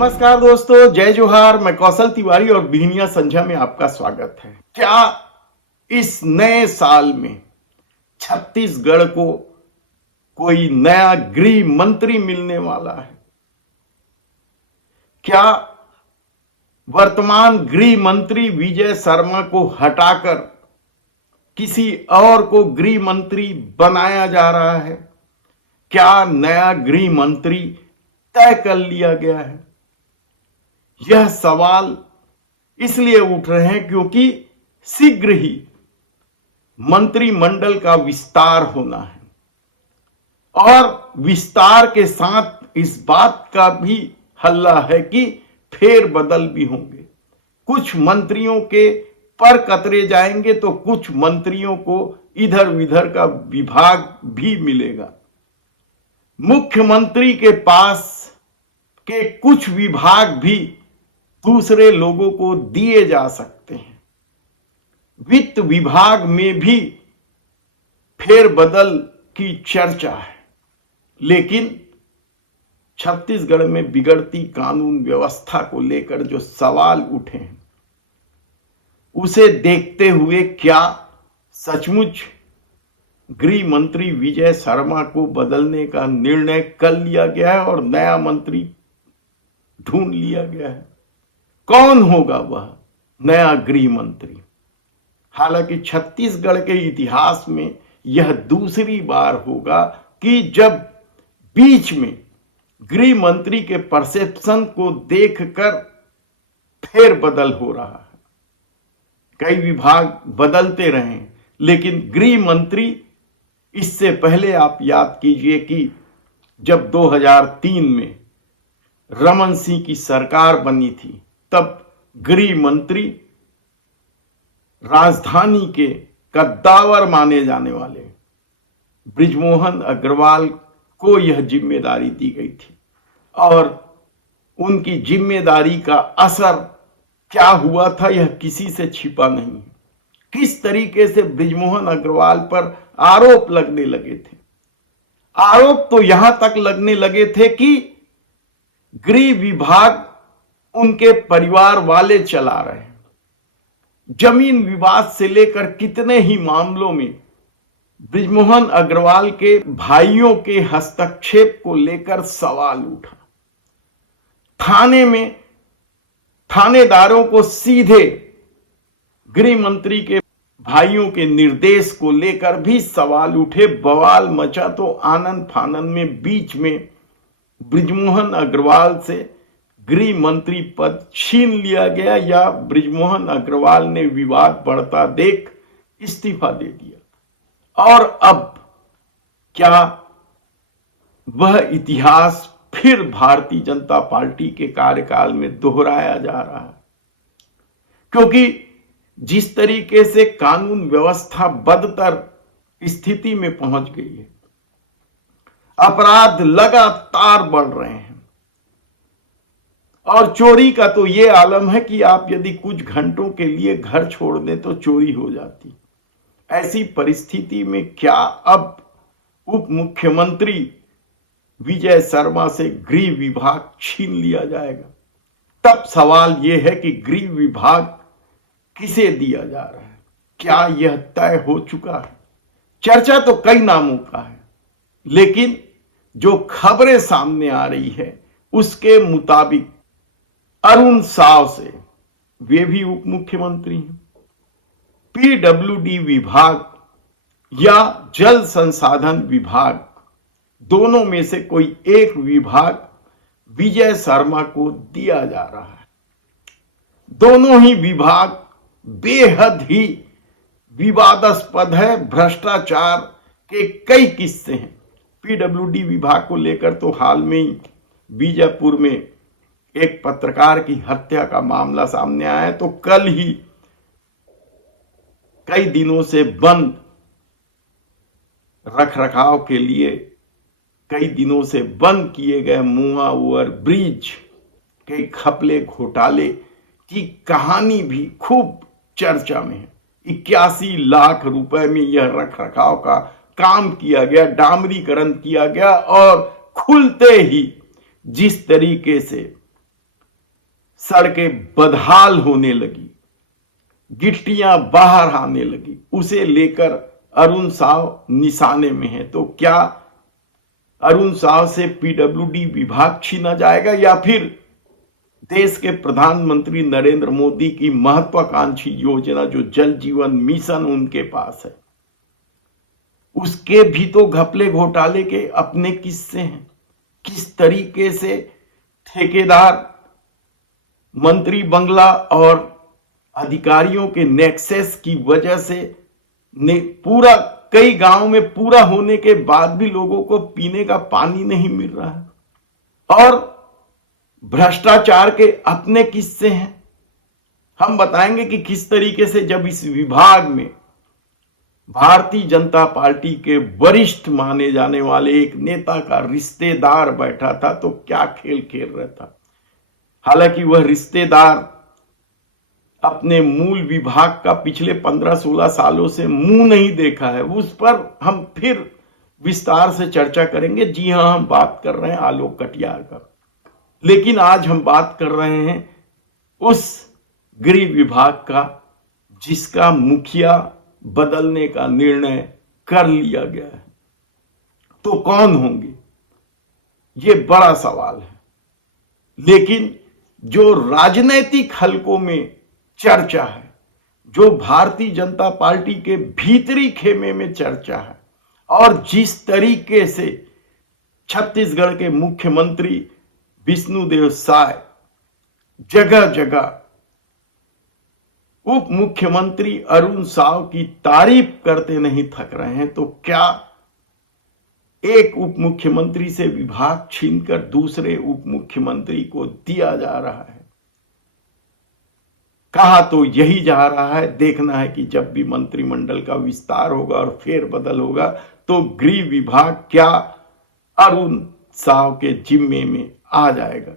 नमस्कार दोस्तों, जय जोहार। मैं कौशल तिवारी और बिहनिया संझा में आपका स्वागत है। क्या इस नए साल में छत्तीसगढ़ को कोई नया गृह मंत्री मिलने वाला है? क्या वर्तमान गृह मंत्री विजय शर्मा को हटाकर किसी और को गृह मंत्री बनाया जा रहा है? क्या नया गृह मंत्री तय कर लिया गया है? यह सवाल इसलिए उठ रहे हैं क्योंकि शीघ्र ही मंत्रिमंडल का विस्तार होना है और विस्तार के साथ इस बात का भी हल्ला है कि फेरबदल भी होंगे। कुछ मंत्रियों के पर कतरे जाएंगे तो कुछ मंत्रियों को इधर उधर का विभाग भी मिलेगा। मुख्यमंत्री के पास के कुछ विभाग भी दूसरे लोगों को दिए जा सकते हैं। वित्त विभाग में भी फेरबदल की चर्चा है, लेकिन छत्तीसगढ़ में बिगड़ती कानून व्यवस्था को लेकर जो सवाल उठे हैं उसे देखते हुए क्या सचमुच गृह मंत्री विजय शर्मा को बदलने का निर्णय कर लिया गया है और नया मंत्री ढूंढ लिया गया है? कौन होगा वह नया गृह मंत्री? हालांकि छत्तीसगढ़ के इतिहास में यह दूसरी बार होगा कि जब बीच में गृह मंत्री के परसेप्शन को देखकर फेरबदल हो रहा है। कई विभाग बदलते रहे, लेकिन गृह मंत्री, इससे पहले आप याद कीजिए कि जब 2003 में रमन सिंह की सरकार बनी थी, तब गृह मंत्री राजधानी के कद्दावर माने जाने वाले बृजमोहन अग्रवाल को यह जिम्मेदारी दी गई थी और उनकी जिम्मेदारी का असर क्या हुआ था यह किसी से छिपा नहीं है। किस तरीके से बृजमोहन अग्रवाल पर आरोप लगने लगे थे। आरोप तो यहां तक लगने लगे थे कि गृह विभाग उनके परिवार वाले चला रहे हैं। जमीन विवाद से लेकर कितने ही मामलों में बृजमोहन अग्रवाल के भाइयों के हस्तक्षेप को लेकर सवाल उठा। थाने में थानेदारों को सीधे गृह मंत्री के भाइयों के निर्देश को लेकर भी सवाल उठे। बवाल मचा तो आनंद फानंद में बीच में बृजमोहन अग्रवाल से गृह मंत्री पद छीन लिया गया या बृजमोहन अग्रवाल ने विवाद बढ़ता देख इस्तीफा दे दिया। और अब क्या वह इतिहास फिर भारतीय जनता पार्टी के कार्यकाल में दोहराया जा रहा है? क्योंकि जिस तरीके से कानून व्यवस्था बदतर स्थिति में पहुंच गई है, अपराध लगातार बढ़ रहे हैं और चोरी का तो यह आलम है कि आप यदि कुछ घंटों के लिए घर छोड़ दें तो चोरी हो जाती। ऐसी परिस्थिति में क्या अब उप मुख्यमंत्री विजय शर्मा से गृह विभाग छीन लिया जाएगा? तब सवाल यह है कि गृह विभाग किसे दिया जा रहा है? क्या यह तय हो चुका है? चर्चा तो कई नामों का है, लेकिन जो खबरें सामने आ रही है उसके मुताबिक अरुण साव से, वे भी उप मुख्यमंत्री हैं, पीडब्ल्यूडी विभाग या जल संसाधन विभाग, दोनों में से कोई एक विभाग विजय शर्मा को दिया जा रहा है। दोनों ही विभाग बेहद ही विवादास्पद है। भ्रष्टाचार के कई किस्से हैं। पीडब्ल्यूडी विभाग को लेकर तो हाल में ही बीजापुर में एक पत्रकार की हत्या का मामला सामने आया है, तो कल ही कई दिनों से बंद रखरखाव के लिए कई दिनों से बंद किए गए मुआ ओवर ब्रिज के घपले घोटाले की कहानी भी खूब चर्चा में है। 81 लाख रुपए में यह रखरखाव का काम किया गया, डामरीकरण किया गया और खुलते ही जिस तरीके से सड़कें बदहाल होने लगी, गिट्टियां बाहर आने लगी, उसे लेकर अरुण साव निशाने में है। तो क्या अरुण साव से पीडब्ल्यूडी विभाग छीना जाएगा या फिर देश के प्रधानमंत्री नरेंद्र मोदी की महत्वाकांक्षी योजना जो जल जीवन मिशन उनके पास है, उसके भी तो घपले घोटाले के अपने किस्से हैं। किस तरीके से ठेकेदार, मंत्री बंगला और अधिकारियों के नेक्सस की वजह से पूरा कई गांव में पूरा होने के बाद भी लोगों को पीने का पानी नहीं मिल रहा है। और भ्रष्टाचार के अपने किस्से हैं। हम बताएंगे कि किस तरीके से जब इस विभाग में भारतीय जनता पार्टी के वरिष्ठ माने जाने वाले एक नेता का रिश्तेदार बैठा था तो क्या खेल खेल रहा था। हालांकि वह रिश्तेदार अपने मूल विभाग का पिछले 15-16 सालों से मुंह नहीं देखा है, उस पर हम फिर विस्तार से चर्चा करेंगे। जी हां, हम बात कर रहे हैं आलोक कटियार का, लेकिन आज हम बात कर रहे हैं उस गृह विभाग का जिसका मुखिया बदलने का निर्णय कर लिया गया है। तो कौन होंगे, ये बड़ा सवाल है। लेकिन जो राजनीतिक हलकों में चर्चा है, जो भारतीय जनता पार्टी के भीतरी खेमे में चर्चा है, और जिस तरीके से छत्तीसगढ़ के मुख्यमंत्री विष्णुदेव साय जगह जगह उप मुख्यमंत्री अरुण साव की तारीफ करते नहीं थक रहे हैं, तो क्या एक उप मुख्यमंत्री से विभाग छीनकर दूसरे उप मुख्यमंत्री को दिया जा रहा है? कहा तो यही जा रहा है। देखना है कि जब भी मंत्रिमंडल का विस्तार होगा और फेरबदल होगा तो गृह विभाग क्या अरुण साव के जिम्मे में आ जाएगा।